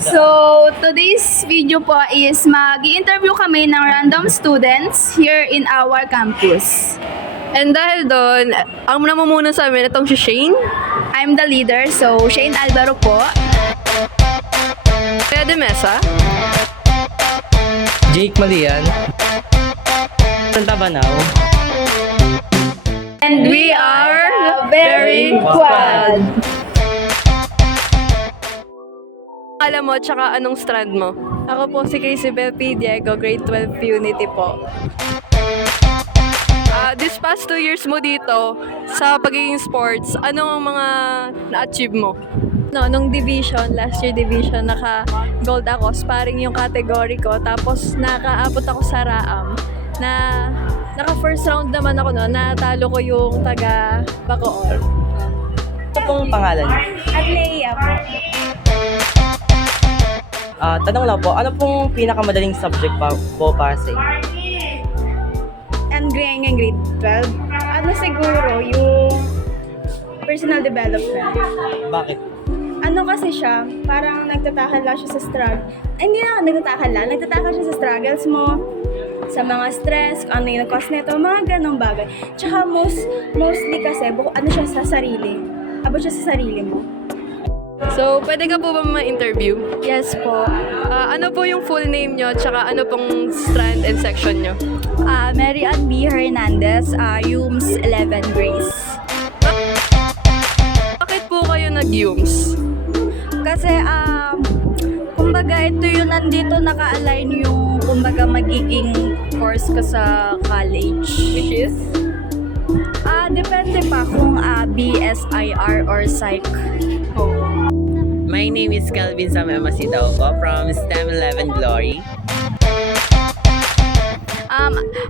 So, today's video po is mag-i-interview kami ng random students here in our campus. And dahil doon, ang namumuna sa amin, itong si Shane. I'm the leader, so Shane Alvaro po. Kuya de Mesa. Jake Malian. Santa Banao. And we are very quad. Alam mo, tsaka anong strand mo? Ako po si Crisibel P. Diego, grade 12 Unity po. This past 2 years mo dito, sa pagiging sports, ano ang mga na-achieve mo? No, nung division, last year division, naka-gold ako, sparring yung category ko. Tapos nakaabot ako sa Raam, na naka-first round naman ako noon, natalo ko yung taga Bacoor. Ano pong pangalan niyo? At Leia po. Tanong lang po, ano pong pinakamadaling subject po para sa inyo? And grade 12. Ano siguro yung personal development. Bakit? Ano kasi siya, parang nagtatakal lang siya sa struggle. Ay, hindi na nagtatakal lang. Nagtatakal siya sa struggles mo, sa mga stress, kung ano yung cause nito, mga ganong bagay. Tsaka mostly kasi, ano siya sa sarili. Abot siya sa sarili mo. So, pwede ka po ba ma-interview? Yes po. Ano po yung full name nyo, tsaka ano pong strand and section nyo? Mary Ann B. Hernandez, UMS 11 Grace. Bakit po kayo nag-UMS? Kasi, kumbaga ito yung nandito naka-align yung kumbaga magiging course ko sa college. Which is? Depende pa kung BSIR or Psych. My name is Calvin Samuel Masidauco from STEM 11 Glory.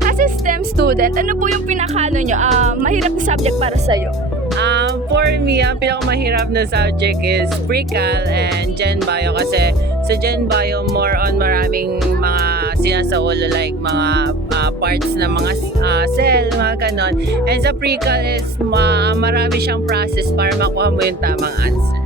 As a STEM student, ano po yung pinakaano nyo, mahirap na subject para sa'yo? For me, ang pinakamahirap na subject is Pre-Cal and Gen Bio kasi sa Gen Bio more on maraming mga sinasaulo like mga parts ng mga cell, mga ganon. And sa Pre-Cal is marami siyang process para makuha mo yung tamang answer.